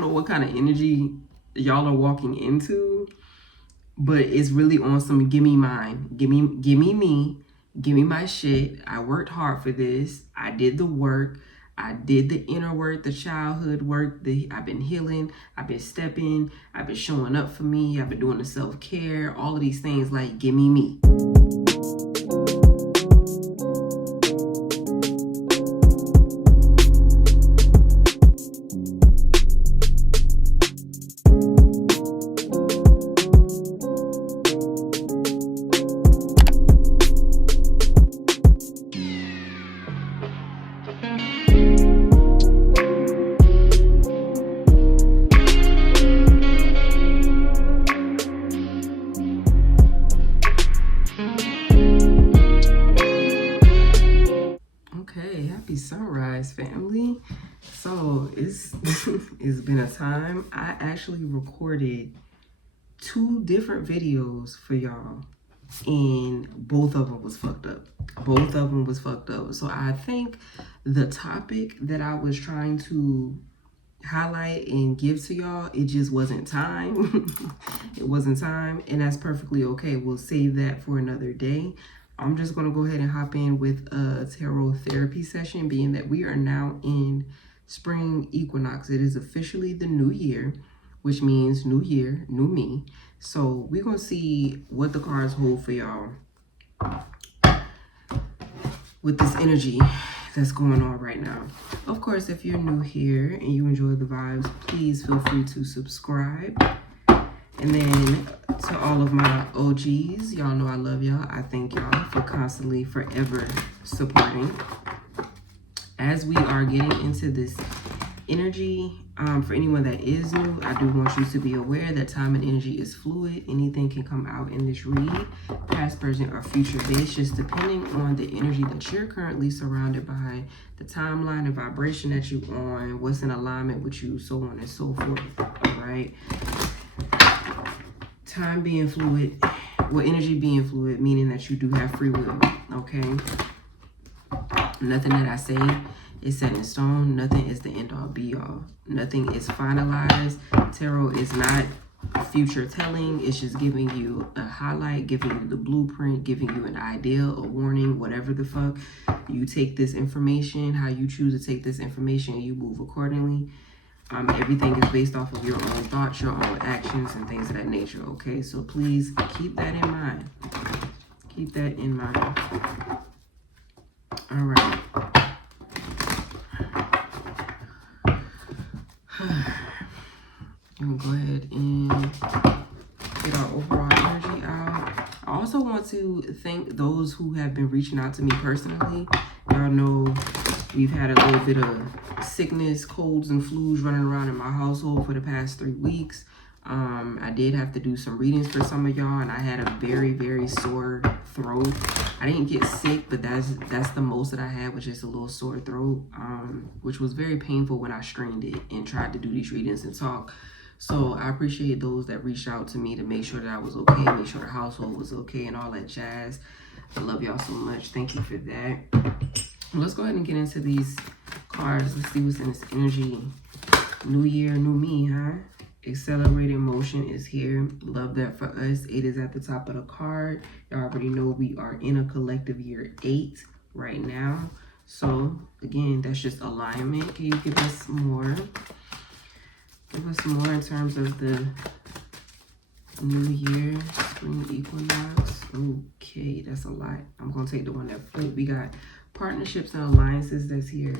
don't know what kind of energy y'all are walking into, but it's really on some give me mine, give me me, give me my shit. I worked hard for this. I did the work. I did the inner work, the childhood work. I've been healing. I've been stepping. I've been showing up for me. I've been doing the self-care. All of these things, like, give me me. Okay, happy sunrise, family. So it's it's been a time. I actually recorded 2 different videos for y'all, and both of them was fucked up. Both of them was fucked up. So I think the topic that I was trying to highlight and give to y'all, it just wasn't time. It wasn't time, and that's perfectly okay. We'll save that for another day. I'm just going to go ahead and hop in with a tarot therapy session, being that we are now in spring equinox. It is officially the new year, which means new year, new me. So we're going to see what the cards hold for y'all with this energy that's going on right now. Of course, if you're new here and you enjoy the vibes, please feel free to subscribe. And then to all of my OGs, y'all know I love y'all. I thank y'all for constantly, forever supporting. As we are getting into this energy, for anyone that is new, I do want you to be aware that time and energy is fluid. Anything can come out in this read, past, present, or future based, just depending on the energy that you're currently surrounded by, the timeline and vibration that you're on, what's in alignment with you, so on and so forth. All right. Time being fluid, energy being fluid, meaning that you do have free will, okay? Nothing that I say is set in stone. Nothing is the end all be all. Nothing is finalized. Tarot is not future telling. It's just giving you a highlight, giving you the blueprint, giving you an idea, a warning, whatever the fuck. You take this information, how you choose to take this information, and you move accordingly. Everything is based off of your own thoughts, your own actions, and things of that nature, okay? So please keep that in mind. Keep that in mind. All right. I'm going to go ahead and get our overall energy out. I also want to thank those who have been reaching out to me personally. Y'all know we've had a little bit of sickness, colds, and flus running around in my household for the past 3 weeks. I did have to do some readings for some of y'all, and I had a very, very sore throat. I didn't get sick, but that's the most that I had, was just a little sore throat, which was very painful when I strained it and tried to do these readings and talk. So I appreciate those that reached out to me to make sure that I was okay, make sure the household was okay, and all that jazz. I love y'all so much. Thank you for that. Let's go ahead and get into these cards. Let's see what's in this energy. New year, new me, huh? Accelerated motion is here. Love that for us. 8 is at the top of the card. Y'all already know we are in a collective year 8 right now. So again, that's just alignment. Can you give us more? Give us more in terms of the new year, spring equinox. Okay, that's a lot. I'm going to take the one that flipped. We got partnerships and alliances that's here.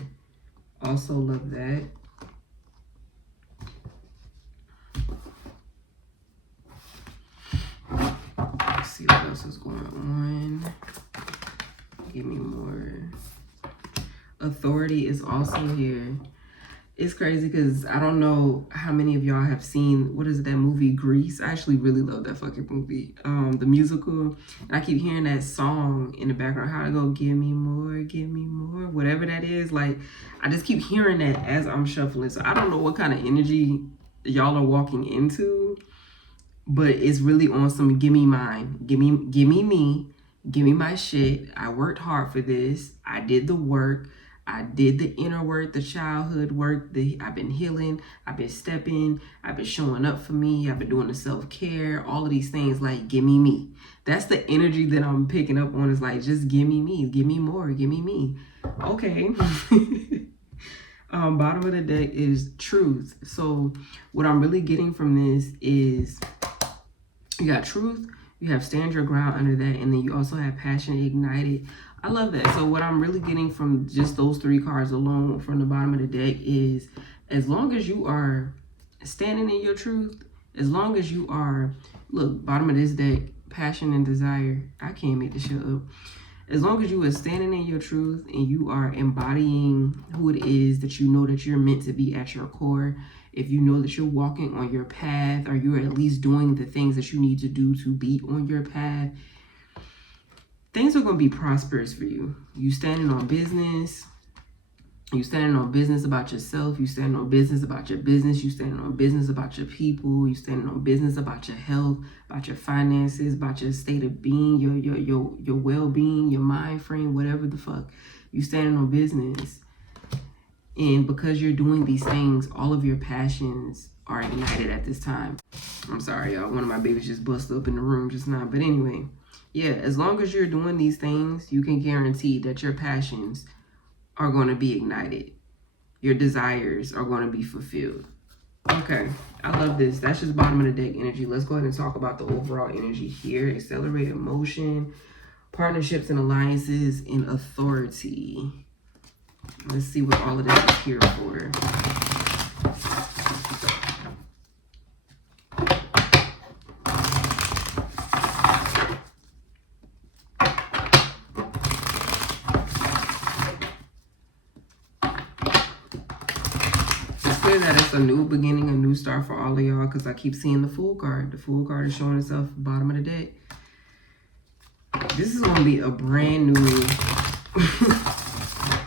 Also love that. Let's see what else is going on. Give me more. Authority is also here. It's crazy because I don't know how many of y'all have seen, what is it, that movie Grease? I actually really love that fucking movie, the musical. And I keep hearing that song in the background, how to go, give me more, whatever that is. Like, I just keep hearing that as I'm shuffling. So I don't know what kind of energy y'all are walking into, but it's really on some give me mine, give me me, give me my shit. I worked hard for this. I did the work. I did the inner work, the childhood work. I've been healing. I've been stepping. I've been showing up for me. I've been doing the self-care. All of these things, like, give me me. That's the energy that I'm picking up on, is like, just give me me. Give me more. Give me me. Okay. Bottom of the deck is truth. So what I'm really getting from this is you got truth. You have stand your ground under that. And then you also have passion ignited. I love that. So what I'm really getting from just those 3 cards alone from the bottom of the deck is, as long as you are standing in your truth, as long as you are, look, bottom of this deck, passion and desire. I can't make this shit up. As long as you are standing in your truth and you are embodying who it is that you know that you're meant to be at your core, if you know that you're walking on your path, or you're at least doing the things that you need to do to be on your path, things are going to be prosperous for you. You standing on business. You standing on business about yourself. You standing on business about your business. You standing on business about your people. You standing on business about your health, about your finances, about your state of being, your well-being, your mind frame, whatever the fuck. You standing on business. And because you're doing these things, all of your passions are ignited at this time. I'm sorry, y'all. One of my babies just busted up in the room just now. But anyway, yeah, as long as you're doing these things, you can guarantee that your passions are going to be ignited. Your desires are going to be fulfilled. Okay, I love this. That's just bottom of the deck energy. Let's go ahead and talk about the overall energy here. Accelerated motion, partnerships and alliances, and authority. Let's see what all of that is here for. That it's a new beginning, a new start for all of y'all, because I keep seeing the Fool card. The Fool card is showing itself bottom of the deck. This is going to be a brand new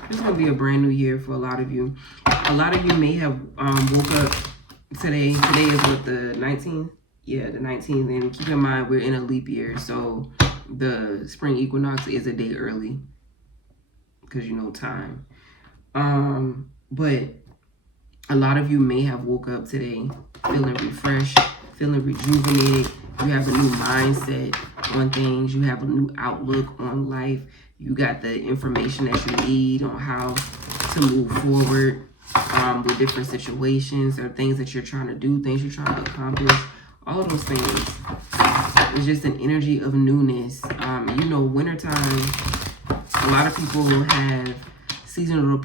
this is going to be a brand new year for a lot of you. A lot of you may have woke up today. Today is what, the 19th? Yeah, the 19th. And keep in mind, we're in a leap year, so the spring equinox is a day early, because you know time. But a lot of you may have woke up today feeling refreshed, feeling rejuvenated. You have a new mindset on things. You have a new outlook on life. You got the information that you need on how to move forward with different situations or things that you're trying to do, things you're trying to accomplish. All of those things. It's just an energy of newness. You know, wintertime, a lot of people have seasonal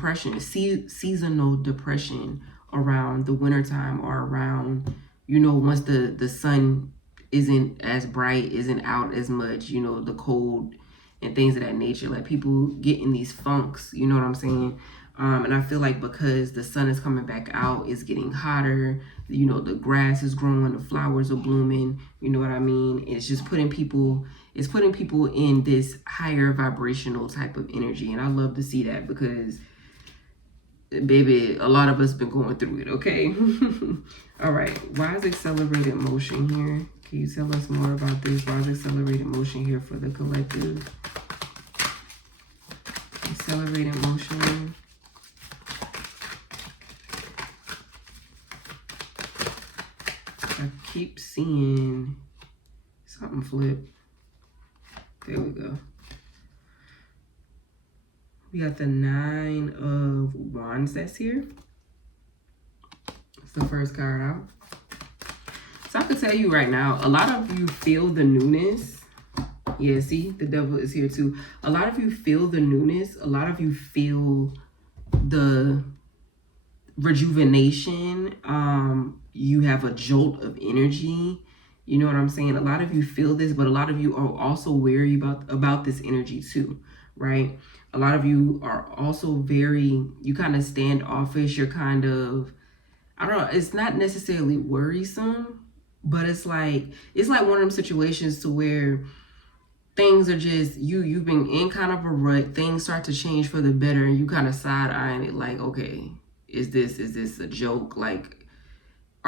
depression around the wintertime, or around, you know, once the sun isn't as bright, isn't out as much, you know, the cold and things of that nature. Like, people get in these funks, you know what I'm saying? And I feel like because the sun is coming back out, it's getting hotter, you know, the grass is growing, the flowers are blooming, you know what I mean? It's just putting people in this higher vibrational type of energy. And I love to see that, because baby, a lot of us been going through it, okay? All right, why is accelerated motion here? Can you tell us more about this? Why is accelerated motion here for the collective? Accelerated motion. I keep seeing something flip. There we go. We got the 9 of Wands that's here. It's the first card out. So I can tell you right now, a lot of you feel the newness. Yeah, see, the devil is here too. A lot of you feel the newness. A lot of you feel the rejuvenation. You have a jolt of energy. You know what I'm saying? A lot of you feel this, but a lot of you are also wary about this energy too, right? A lot of you are also you kind of standoffish. You're kind of, I don't know, it's not necessarily worrisome, but it's like one of them situations to where things are just, you've been in kind of a rut. Things start to change for the better, and you kind of side-eyeing it like, okay, is this a joke? Like,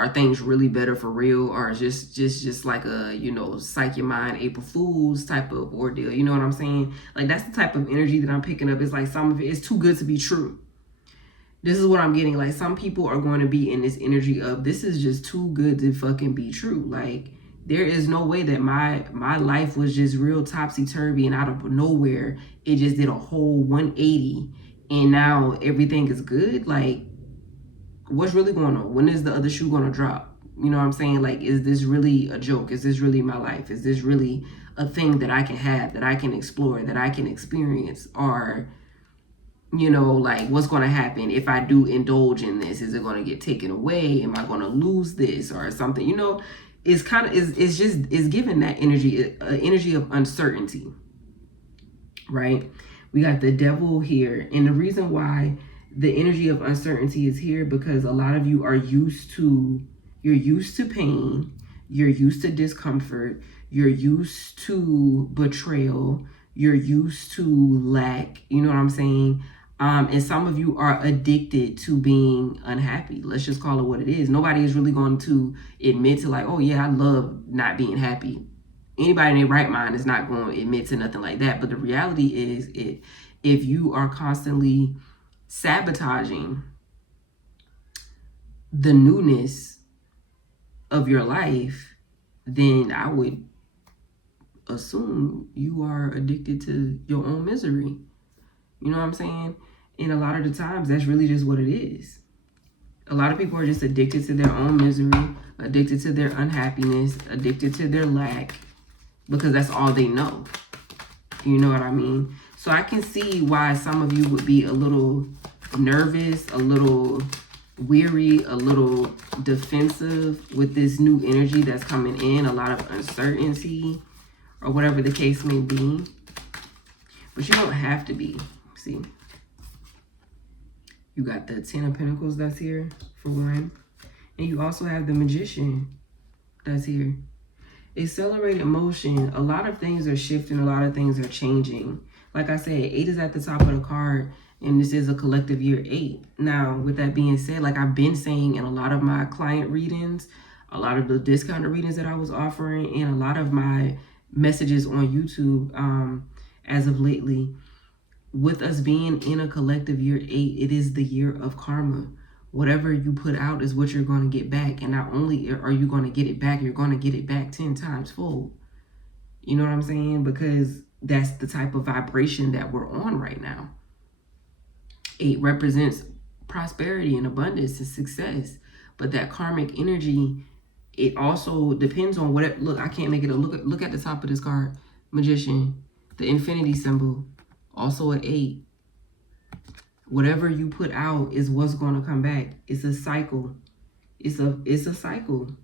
are things really better for real, or just like a, you know, psych your mind, April Fool's type of ordeal? You know what I'm saying? Like, that's the type of energy that I'm picking up. It's like some of it is too good to be true. This is what I'm getting. Like, some people are going to be in this energy of, this is just too good to fucking be true. Like, there is no way that my life was just real topsy-turvy, and out of nowhere it just did a whole 180 and now everything is good. Like, what's really going on? When is the other shoe going to drop? You know what I'm saying? Like, is this really a joke? Is this really my life? Is this really a thing that I can have, that I can explore, that I can experience? Or, you know, like, what's going to happen if I do indulge in this? Is it going to get taken away? Am I going to lose this or something? You know, it's kind of, it's giving that energy of uncertainty, right? We got the devil here. And the reason why the energy of uncertainty is here, because a lot of you are used to pain, you're used to discomfort, you're used to betrayal, you're used to lack, you know what I'm saying? And some of you are addicted to being unhappy. Let's just call it what it is. Nobody is really going to admit to, like, oh yeah, I love not being happy. Anybody in their right mind is not going to admit to nothing like that. But the reality is, if you are constantly sabotaging the newness of your life, then I would assume you are addicted to your own misery. You know what I'm saying? And a lot of the times, that's really just what it is. A lot of people are just addicted to their own misery, addicted to their unhappiness, addicted to their lack, because that's all they know. You know what I mean? So I can see why some of you would be a little nervous, a little weary, a little defensive with this new energy that's coming in, a lot of uncertainty, or whatever the case may be. But you don't have to be. See? You got the 10 of Pentacles that's here, for one. And you also have the Magician that's here. Accelerated motion. A lot of things are shifting. A lot of things are changing. Like I said, 8 is at the top of the card. And this is a collective year 8. Now, with that being said, like I've been saying in a lot of my client readings, a lot of the discounted readings that I was offering, and a lot of my messages on YouTube as of lately, with us being in a collective year 8, it is the year of karma. Whatever you put out is what you're going to get back. And not only are you going to get it back, you're going to get it back 10 times full. You know what I'm saying? Because that's the type of vibration that we're on right now. 8 represents prosperity and abundance and success. But that karmic energy, it also depends on what it, look, I can't make it a look at the top of this card. Magician, the infinity symbol, also an 8. Whatever you put out is what's going to come back. It's a cycle. It's a cycle.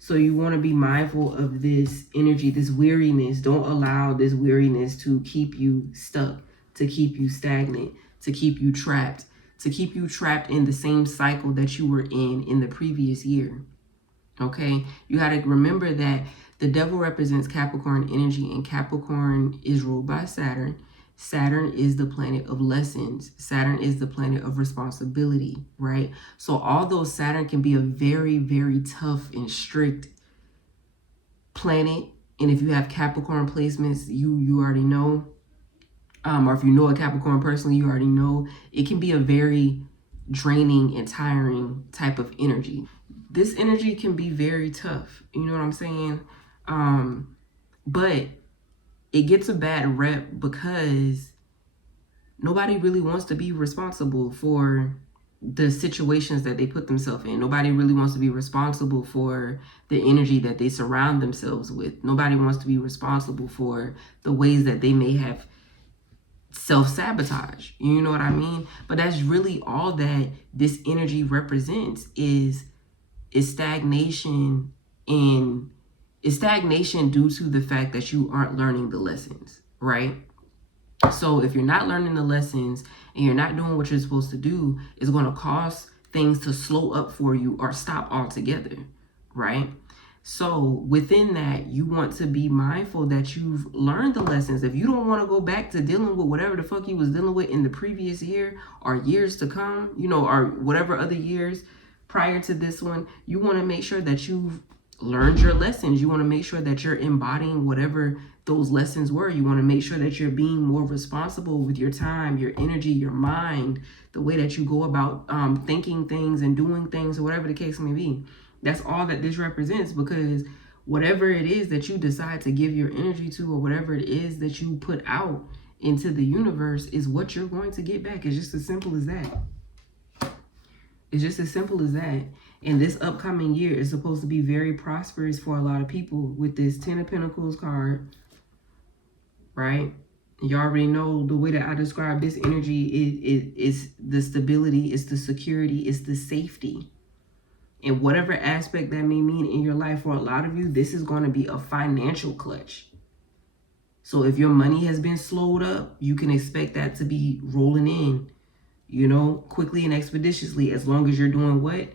So you want to be mindful of this energy, this weariness. Don't allow this weariness to keep you stuck, to keep you stagnant, to keep you trapped in the same cycle that you were in the previous year. Okay? You got to remember that the devil represents Capricorn energy, and Capricorn is ruled by Saturn. Saturn is the planet of lessons. Saturn is the planet of responsibility, right? So although Saturn can be a very, very tough and strict planet, and if you have Capricorn placements, you already know, or if you know a Capricorn personally, you already know, it can be a very draining and tiring type of energy. This energy can be very tough, you know what I'm saying? But it gets a bad rep because nobody really wants to be responsible for the situations that they put themselves in. Nobody really wants to be responsible for the energy that they surround themselves with. Nobody wants to be responsible for the ways that they may have self-sabotage. You know what I mean? But that's really all that this energy represents is stagnation, and it's stagnation due to the fact that you aren't learning the lessons, right? So if you're not learning the lessons and you're not doing what you're supposed to do, it's going to cause things to slow up for you or stop altogether, right? So within that, you want to be mindful that you've learned the lessons. If you don't want to go back to dealing with whatever the fuck you was dealing with in the previous year or years to come, you know, or whatever other years, prior to this one, you want to make sure that you've learned your lessons. You want to make sure that you're embodying whatever those lessons were. You want to make sure that you're being more responsible with your time, your energy, your mind, the way that you go about thinking things and doing things, or whatever the case may be. That's all that this represents, because whatever it is that you decide to give your energy to, or whatever it is that you put out into the universe, is what you're going to get back. It's just as simple as that. It's just as simple as that. And this upcoming year is supposed to be very prosperous for a lot of people with this 10 of Pentacles card, right? You already know the way that I describe this energy is the stability, it's the security, it's the safety. In whatever aspect that may mean in your life, for a lot of you, this is going to be a financial clutch. So if your money has been slowed up, you can expect that to be rolling in, you know, quickly and expeditiously, as long as you're doing what?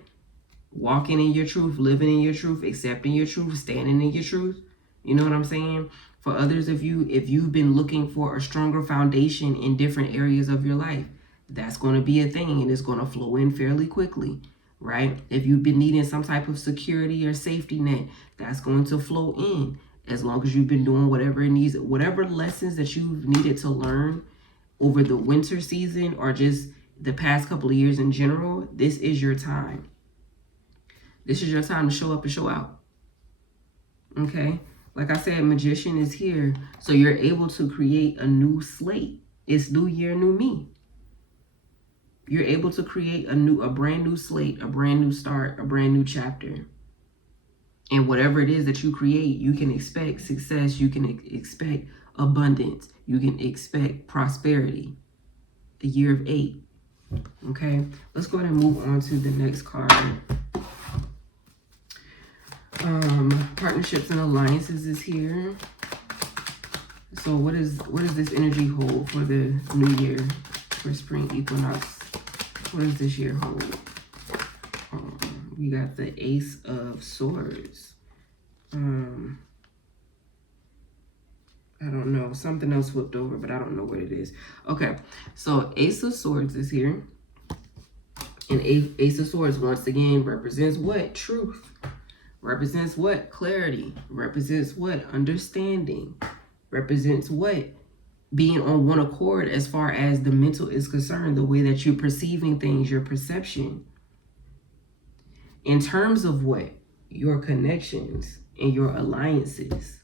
Walking in your truth, living in your truth, accepting your truth, standing in your truth. You know what I'm saying? For others of you, if you've been looking for a stronger foundation in different areas of your life, that's going to be a thing, and it's going to flow in fairly quickly, right? If you've been needing some type of security or safety net, that's going to flow in, as long as you've been doing whatever it needs, whatever lessons that you've needed to learn over the winter season or just the past couple of years in general. This is your time. This is your time to show up and show out. Okay? Like I said, Magician is here. So you're able to create a new slate. It's new year, new me. You're able to create a brand new slate, a brand new start, a brand new chapter. And whatever it is that you create, you can expect success. You can expect abundance. You can expect prosperity. The year of 8. Okay? Let's go ahead and move on to the next card. Partnerships and alliances is here. So what does this energy hold for the new year, for spring equinox? What does this year hold? We got the Ace of Swords. I don't know. Something else flipped over, but I don't know what it is. Okay, so Ace of Swords is here. And Ace of Swords, once again, represents what? Truth. Represents what? Clarity. Represents what? Understanding. Represents what? Being on one accord as far as the mental is concerned, the way that you're perceiving things, your perception. In terms of what? Your connections and your alliances,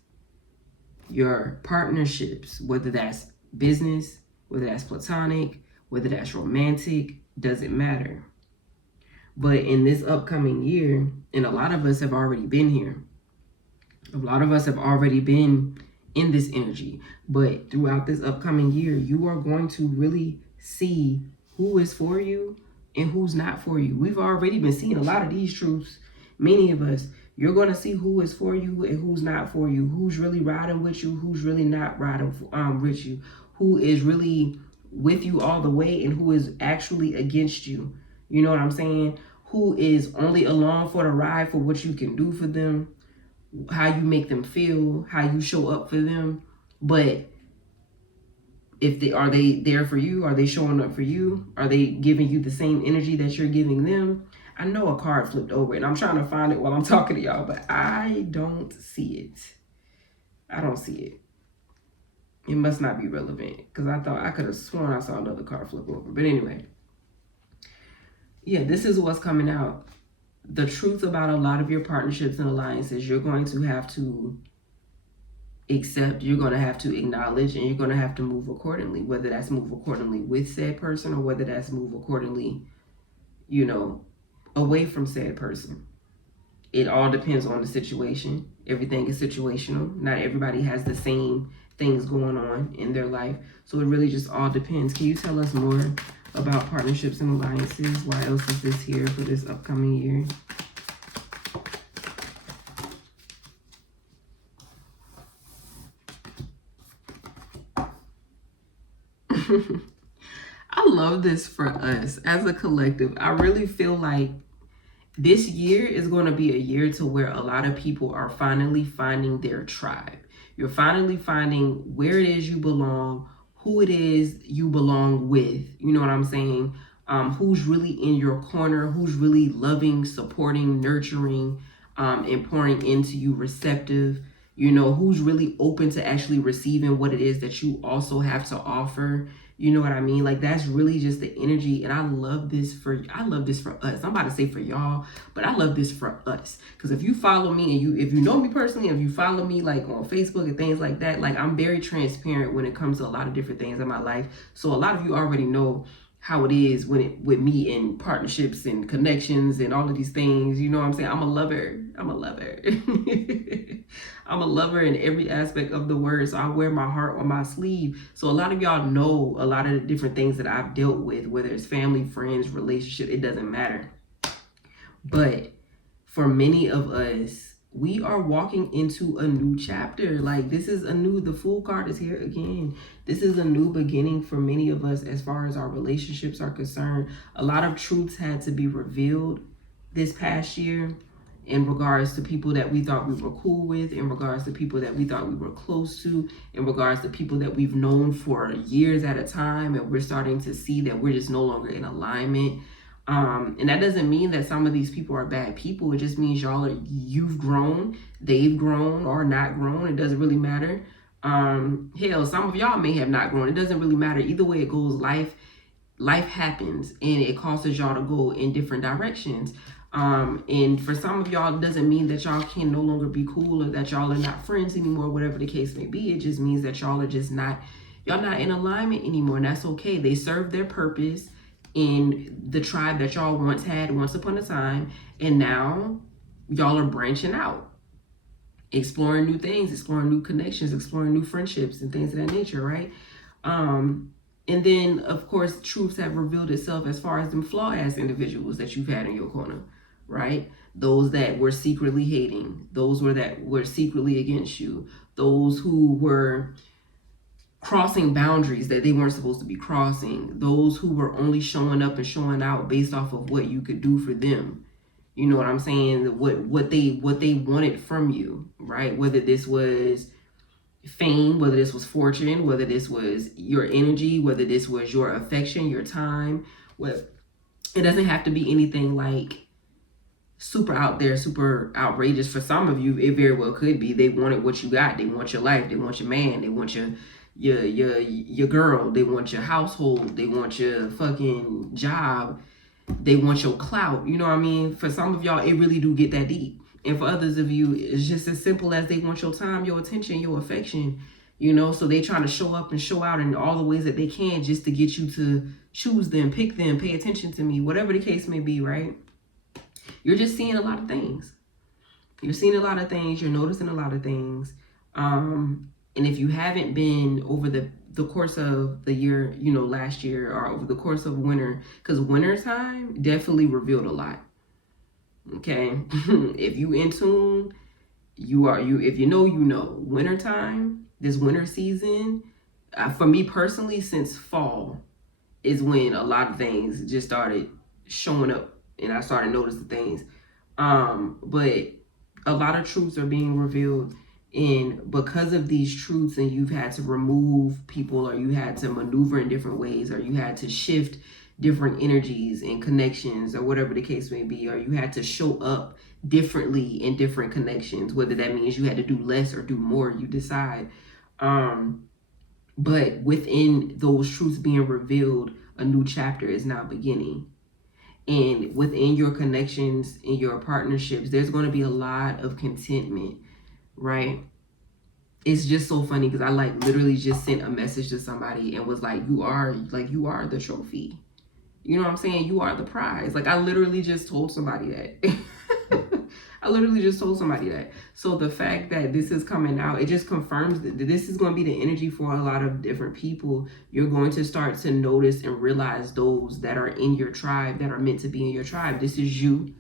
your partnerships, whether that's business, whether that's platonic, whether that's romantic, doesn't matter. But in this upcoming year, and a lot of us have already been here. A lot of us have already been in this energy. But throughout this upcoming year, you are going to really see who is for you and who's not for you. We've already been seeing a lot of these truths. Many of us, you're going to see who is for you and who's not for you. Who's really riding with you, who's really not riding with you. Who is really with you all the way and who is actually against you. You know what I'm saying? Who is only along for the ride for what you can do for them, how you make them feel, how you show up for them. But are they there for you? Are they showing up for you? Are they giving you the same energy that you're giving them? I know a card flipped over and I'm trying to find it while I'm talking to y'all, but I don't see it. I don't see it. It must not be relevant because I could have sworn I saw another card flip over. But anyway. Yeah, this is what's coming out. The truth about a lot of your partnerships and alliances, you're going to have to accept, you're going to have to acknowledge, and you're going to have to move accordingly. Whether that's move accordingly with said person or whether that's move accordingly, you know, away from said person. It all depends on the situation. Everything is situational. Not everybody has the same things going on in their life. So it really just all depends. Can you tell us more about partnerships and alliances? Why else is this here for this upcoming year? I love this for us as a collective. I really feel like this year is going to be a year to where a lot of people are finally finding their tribe. You're finally finding where it is you belong, who it is you belong with. You know what I'm saying? who's really in your corner, who's really loving, supporting, nurturing, and pouring into you, receptive, who's really open to actually receiving what it is that you also have to offer. You know what I mean? Like, that's really just the energy. And I love this for us. I'm about to say for y'all, but I love this for us. Because if you follow me and if you know me personally, if you follow me like on Facebook and things like that, like, I'm very transparent when it comes to a lot of different things in my life. So a lot of you already know how it is with me and partnerships and connections and all of these things. You know what I'm saying? I'm a lover. I'm a lover in every aspect of the word. So I wear my heart on my sleeve. So a lot of y'all know a lot of the different things that I've dealt with, whether it's family, friends, relationship, it doesn't matter. But for many of us, we are walking into a new chapter. Like, this is the Fool card is here again. This is a new beginning for many of us as far as our relationships are concerned. A lot of truths had to be revealed this past year in regards to people that we thought we were cool with, in regards to people that we thought we were close to, in regards to people that we've known for years at a time, and we're starting to see that we're just no longer in alignment. And that doesn't mean that some of these people are bad people. It just means you've grown, they've grown or not grown. It doesn't really matter. Hell, some of y'all may have not grown. It doesn't really matter. Either way it goes, life happens and it causes y'all to go in different directions. And for some of y'all, it doesn't mean that y'all can no longer be cool or that y'all are not friends anymore, whatever the case may be. It just means that y'all are just not in alignment anymore. And that's okay. They serve their purpose in the tribe that y'all once had once upon a time, and now y'all are branching out, exploring new things, exploring new connections, exploring new friendships and things of that nature, right? And then of course truths have revealed itself as far as them flaw-ass individuals that you've had in your corner, right? Those that were secretly hating, those that were secretly against you, those who were crossing boundaries that they weren't supposed to be crossing, those who were only showing up and showing out based off of what you could do for them. You know what I'm saying? What they wanted from you, right? Whether this was fame, whether this was fortune, whether this was your energy, whether this was your affection, your time. It doesn't have to be anything like super out there, super outrageous. For some of you, it very well could be. They wanted what you got. They want your life. They want your man. They want your girl. They want your household. They want your fucking job. They want your clout. You know what I mean? For some of y'all, it really do get that deep. And for others of you, it's just as simple as they want your time, your attention, your affection. So they trying to show up and show out in all the ways that they can just to get you to choose them, pick them, pay attention to me, whatever the case may be, right? You're just seeing a lot of things. You're seeing a lot of things. You're noticing a lot of things. And if you haven't been over the course of the year, last year, or over the course of winter, because winter time definitely revealed a lot. Okay. If you in tune, if you know, winter time, this winter season, for me personally, since fall is when a lot of things just started showing up and I started noticing things. But a lot of truths are being revealed. And because of these truths, and you've had to remove people, or you had to maneuver in different ways, or you had to shift different energies and connections, or whatever the case may be, or you had to show up differently in different connections, whether that means you had to do less or do more, you decide. But within those truths being revealed, a new chapter is now beginning. And within your connections, in your partnerships, there's going to be a lot of contentment. Right? It's just so funny because I literally just sent a message to somebody and was like, you are the trophy. You know what I'm saying? You are the prize. I literally just told somebody that. So the fact that this is coming out, it just confirms that this is going to be the energy for a lot of different people. You're going to start to notice and realize those that are in your tribe, that are meant to be in your tribe. This is you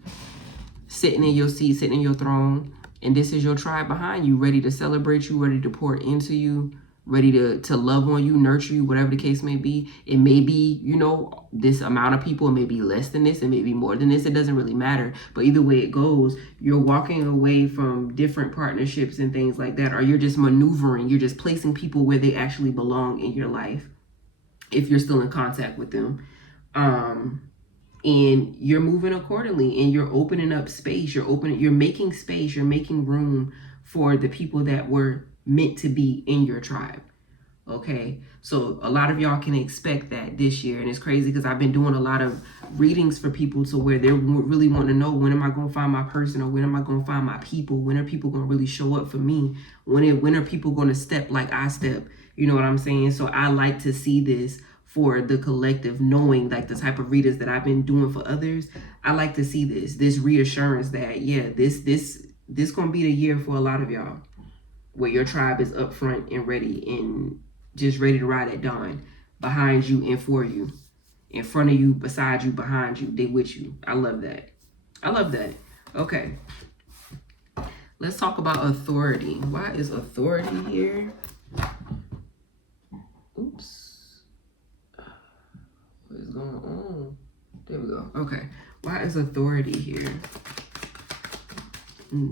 sitting in your seat, sitting in your throne. And this is your tribe behind you, ready to celebrate you, ready to pour into you, ready to love on you, nurture you, whatever the case may be. It may be, this amount of people, it may be less than this, it may be more than this. It doesn't really matter. But either way it goes, you're walking away from different partnerships and things like that, or you're just maneuvering, you're just placing people where they actually belong in your life, if you're still in contact with them. And you're moving accordingly, and you're opening up space. You're making space. You're making room for the people that were meant to be in your tribe. Okay, so a lot of y'all can expect that this year, and it's crazy because I've been doing a lot of readings for people to where they really want to know, when am I going to find my person, or when am I going to find my people? When are people going to really show up for me? When are people going to step like I step? You know what I'm saying? So I like to see this for the collective, knowing like the type of readers that I've been doing for others. I like to see this reassurance that this gonna be the year for a lot of y'all, where your tribe is up front and ready, and just ready to ride at dawn, behind you and for you, in front of you, beside you, behind you. They with you. I love that. I love that. Okay. Let's talk about authority. Why is authority here? Oops. What is going on? There we go. Okay. Why is authority here?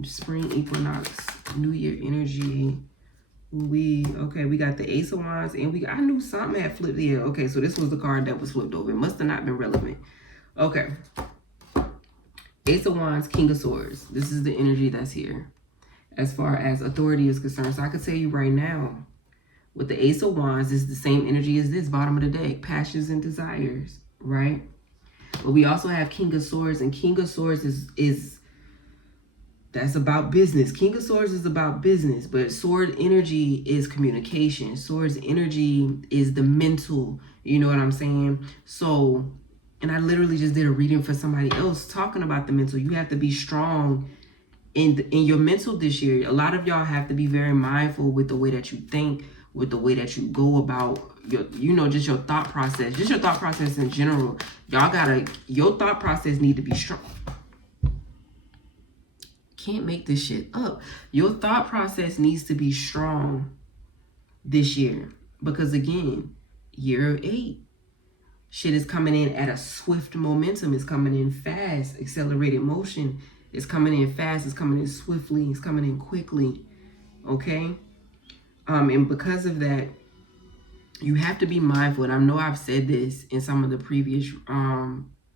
Spring equinox, New Year energy. We got the Ace of Wands, and I knew something had flipped here. Okay, so this was the card that was flipped over. It must have not been relevant. Okay. Ace of Wands, King of Swords. This is the energy that's here as far as authority is concerned. So I can tell you right now, with the Ace of Wands, is the same energy as this, bottom of the deck, passions and desires, right? But we also have King of Swords, and King of Swords is that's about business. King of Swords is about business, but sword energy is communication. Swords energy is the mental, you know what I'm saying? So, and I literally just did a reading for somebody else talking about the mental. You have to be strong in your mental this year. A lot of y'all have to be very mindful with the way that you think, with the way that you go about just your thought process, just your thought process in general. Your thought process need to be strong. Can't make this shit up. Your thought process needs to be strong this year, because again, year 8, shit is coming in at a swift momentum. It's coming in fast. Accelerated motion is coming in fast. It's coming in swiftly. It's coming in quickly. Okay. And because of that, you have to be mindful. And I know I've said this in some of the previous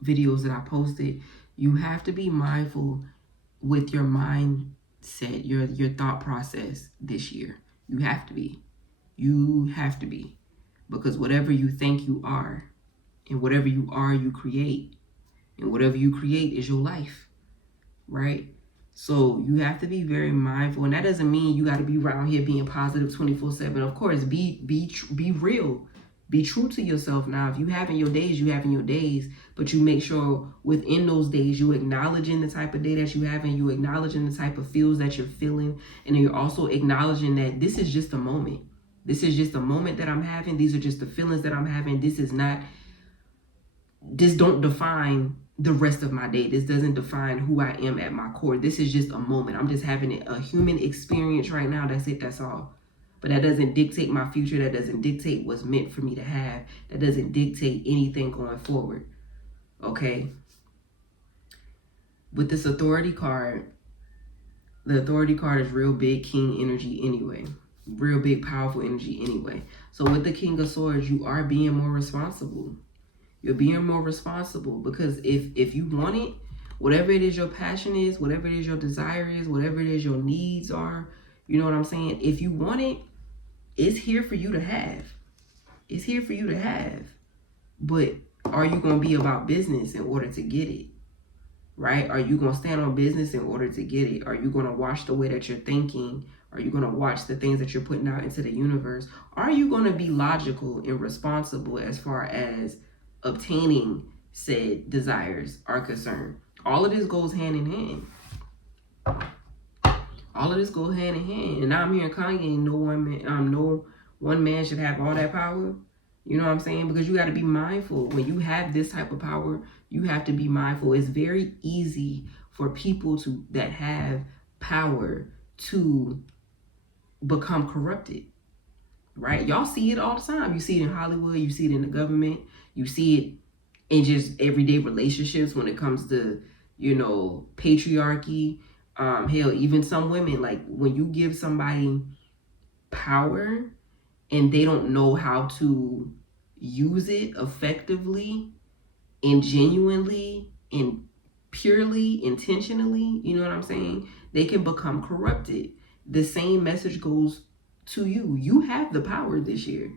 videos that I posted. You have to be mindful with your mindset, your thought process this year. You have to be. You have to be. Because whatever you think you are, and whatever you are, you create. And whatever you create is your life. Right? So you have to be very mindful. And that doesn't mean you got to be around here being positive 24/7. Of course, be real. Be true to yourself. Now, if you having your days, you having your days, but you make sure within those days you acknowledging the type of day that you having, you acknowledging the type of feels that you're feeling, and then you're also acknowledging that this is just a moment. This is just a moment that I'm having. These are just the feelings that I'm having. This don't define the rest of my day. This doesn't define who I am at my core. This is just a moment. I'm just having a human experience right now. That's it. That's all. But that doesn't dictate my future. That doesn't dictate what's meant for me to have. That doesn't dictate anything going forward. Okay? With this authority card, the authority card is real big king energy anyway. Real big powerful energy anyway. So with the King of Swords, you are being more responsible. You're being more responsible, because if you want it, whatever it is your passion is, whatever it is your desire is, whatever it is your needs are, you know what I'm saying? If you want it, it's here for you to have. It's here for you to have. But are you going to be about business in order to get it? Right? Are you going to stand on business in order to get it? Are you going to watch the way that you're thinking? Are you going to watch the things that you're putting out into the universe? Are you going to be logical and responsible as far as obtaining said desires are concerned? All of this goes hand in hand. All of this goes hand in hand. And now I'm hearing Kanye, no one man should have all that power. You know what I'm saying? Because you got to be mindful. When you have this type of power, you have to be mindful. It's very easy for people that have power to become corrupted. Right? Y'all see it all the time. You see it in Hollywood. You see it in the government. You see it in just everyday relationships when it comes to, patriarchy. Hell, even some women, like when you give somebody power and they don't know how to use it effectively, and genuinely and purely intentionally, you know what I'm saying, they can become corrupted. The same message goes to you. You have the power this year.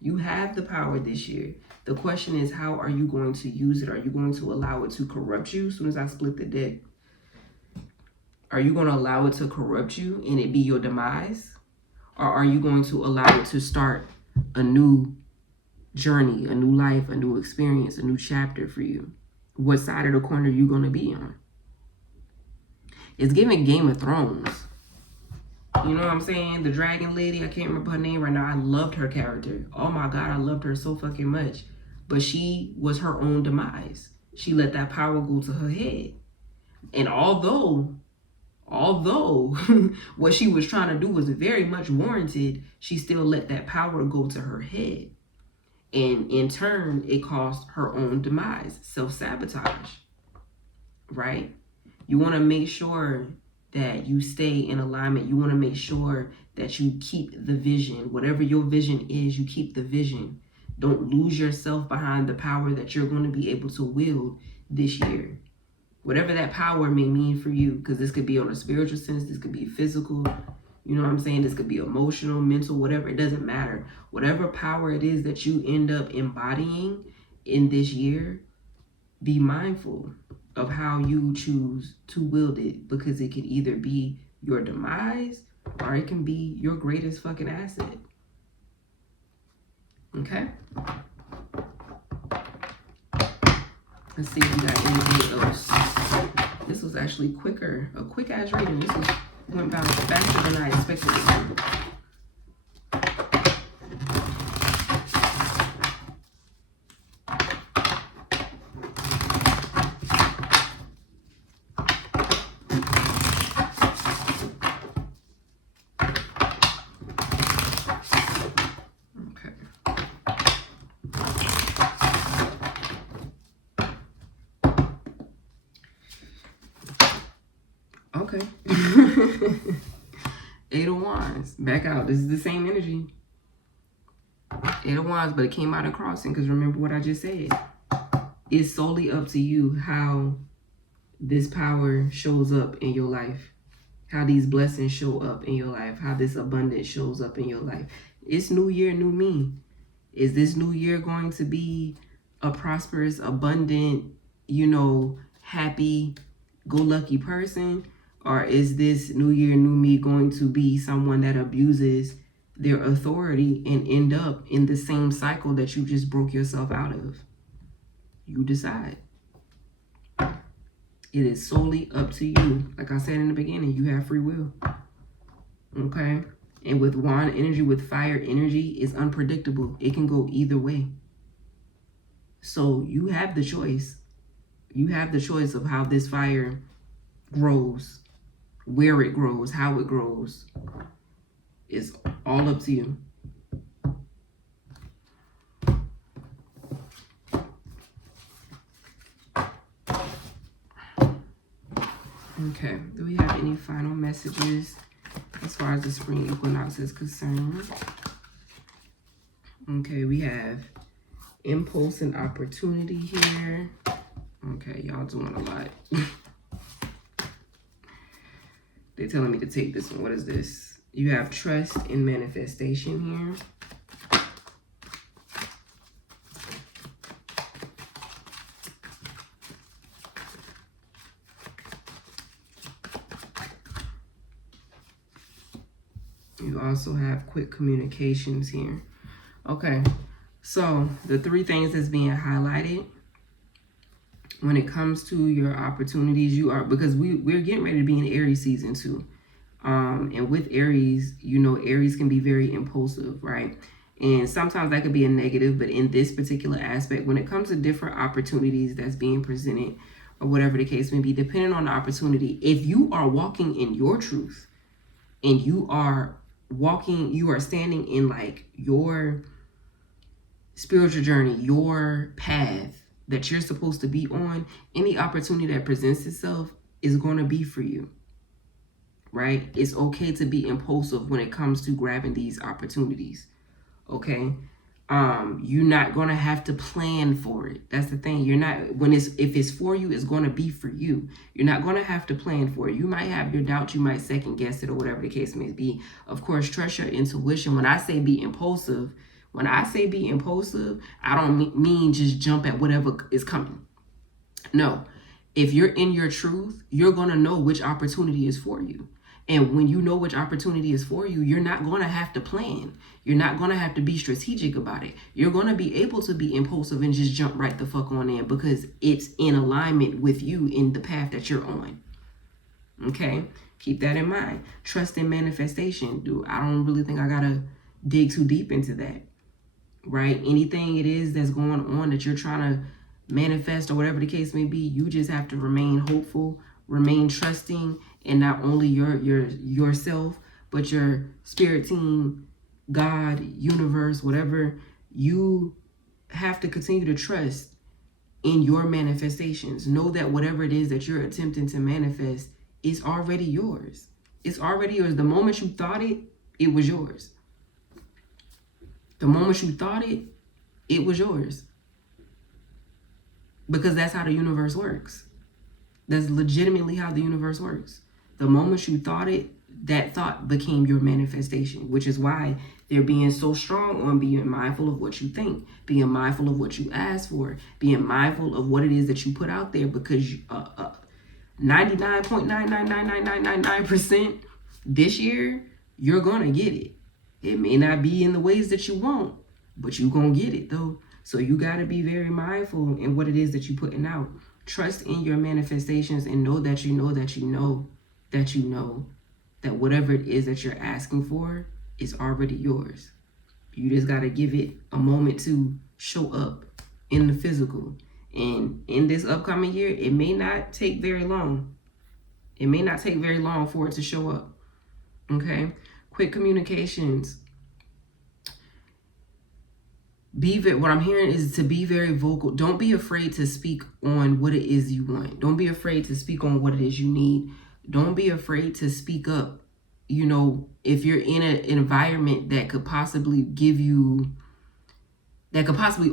You have the power this year. The question is, how are you going to use it? Are you going to allow it to corrupt you? As soon as I split the deck, are you going to allow it to corrupt you and it be your demise? Or are you going to allow it to start a new journey, a new life, a new experience, a new chapter for you? What side of the corner are you going to be on? It's giving Game of Thrones. You know what I'm saying? The dragon lady, I can't remember her name right now. I loved her character. Oh my God, I loved her so fucking much. But she was her own demise. She let that power go to her head. And although what she was trying to do was very much warranted, she still let that power go to her head. And in turn, it caused her own demise, self-sabotage, right? You want to make sure that you stay in alignment. You want to make sure that you keep the vision. Whatever your vision is, you keep the vision. Don't lose yourself behind the power that you're going to be able to wield this year. Whatever that power may mean for you, because this could be on a spiritual sense, this could be physical, you know what I'm saying? This could be emotional, mental, whatever. It doesn't matter. Whatever power it is that you end up embodying in this year, be mindful of how you choose to wield it, because it can either be your demise or it can be your greatest fucking asset. Okay? Let's see if we got anything else. This was actually quicker, a quick ass reading. This went by faster than I expected it to. Okay. Eight of Wands, back out. This is the same energy. Eight of Wands, but it came out in crossing, because remember what I just said. It's solely up to you how this power shows up in your life, how these blessings show up in your life, how this abundance shows up in your life. It's new year, new me. Is this new year going to be a prosperous, abundant, you know, happy, go lucky person? Or is this new year, new me going to be someone that abuses their authority and end up in the same cycle that you just broke yourself out of? You decide. It is solely up to you. Like I said in the beginning, you have free will. Okay? And with wand energy, with fire energy, it's unpredictable. It can go either way. So you have the choice. You have the choice of how this fire grows, where it grows, how it grows. It's all up to you. Okay, do we have any final messages as far as the spring equinox is concerned? Okay, we have impulse and opportunity here. Okay, y'all doing a lot. They're telling me to take this one. What is this? You have trust and manifestation here. You also have quick communications here. Okay, so the three things that's being highlighted when it comes to your opportunities, you are, because we're getting ready to be in Aries season too. And with Aries, you know, Aries can be very impulsive, right? And sometimes that could be a negative, but in this particular aspect, when it comes to different opportunities that's being presented or whatever the case may be, depending on the opportunity, if you are walking in your truth and you are standing in like your spiritual journey, your path that you're supposed to be on, any opportunity that presents itself is going to be for you, right? It's okay to be impulsive when it comes to grabbing these opportunities, okay? You're not gonna have to plan for it. That's the thing. You're not, if it's for you, it's gonna be for you. You're not gonna have to plan for it. You might have your doubts, you might second guess it, or whatever the case may be. Of course, trust your intuition. When I say be impulsive, I don't mean just jump at whatever is coming. No. If you're in your truth, you're gonna know which opportunity is for you. And when you know which opportunity is for you, you're not going to have to plan. You're not going to have to be strategic about it. You're going to be able to be impulsive and just jump right the fuck on in because it's in alignment with you in the path that you're on. Okay? Keep that in mind. Trust in manifestation. Dude, I don't really think I got to dig too deep into that. Right? Anything it is that's going on that you're trying to manifest or whatever the case may be, you just have to remain hopeful, remain trusting in not only yourself, but your spirit team, God, universe, whatever. You have to continue to trust in your manifestations. Know that whatever it is that you're attempting to manifest is already yours. It's already yours. The moment you thought it, it was yours. The moment you thought it, it was yours. Because that's how the universe works. That's legitimately how the universe works. The moment you thought it, that thought became your manifestation, which is why they're being so strong on being mindful of what you think, being mindful of what you ask for, being mindful of what it is that you put out there, because 99.9999999% this year, you're going to get it. It may not be in the ways that you want, but you're going to get it though. So you got to be very mindful in what it is that you're putting out. Trust in your manifestations and know that you know that you know that you know that whatever it is that you're asking for is already yours. You just got to give it a moment to show up in the physical. And in this upcoming year, it may not take very long. It may not take very long for it to show up. Okay? Quick communications. What I'm hearing is to be very vocal. Don't be afraid to speak on what it is you want. Don't be afraid to speak on what it is you need. Don't be afraid to speak up. You know, if you're in an environment that could possibly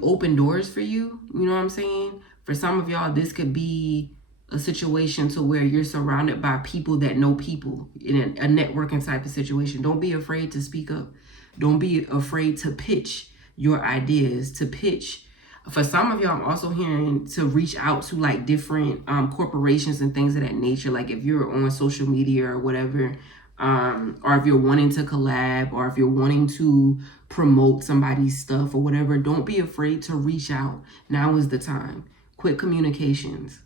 open doors for you, you know what I'm saying? For some of y'all, this could be a situation to where you're surrounded by people that know people in a networking type of situation. Don't be afraid to speak up. Don't be afraid to pitch your ideas, to pitch. For some of y'all, I'm also hearing to reach out to like different corporations and things of that nature. Like if you're on social media or whatever, or if you're wanting to collab, or if you're wanting to promote somebody's stuff or whatever, don't be afraid to reach out. Now is the time. Quick communications.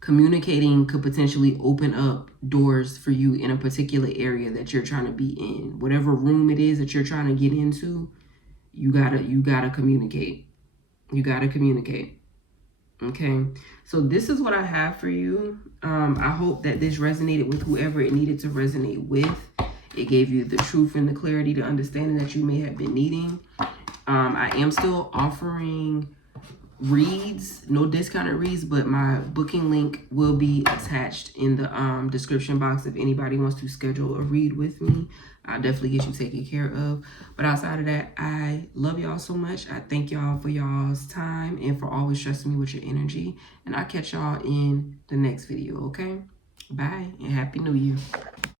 Communicating could potentially open up doors for you in a particular area that you're trying to be in. Whatever room it is that you're trying to get into, you gotta communicate. You gotta communicate. Okay, so this is what I have for you. I hope that this resonated with whoever it needed to resonate with. It gave you the truth and the clarity, the understanding that you may have been needing. I am still offering reads, no discounted reads, but my booking link will be attached in the description box if anybody wants to schedule a read with me. I'll definitely get you taken care of. But outside of that, I love y'all so much. I thank y'all for y'all's time and for always trusting me with your energy. And I'll catch y'all in the next video, okay? Bye and Happy New Year.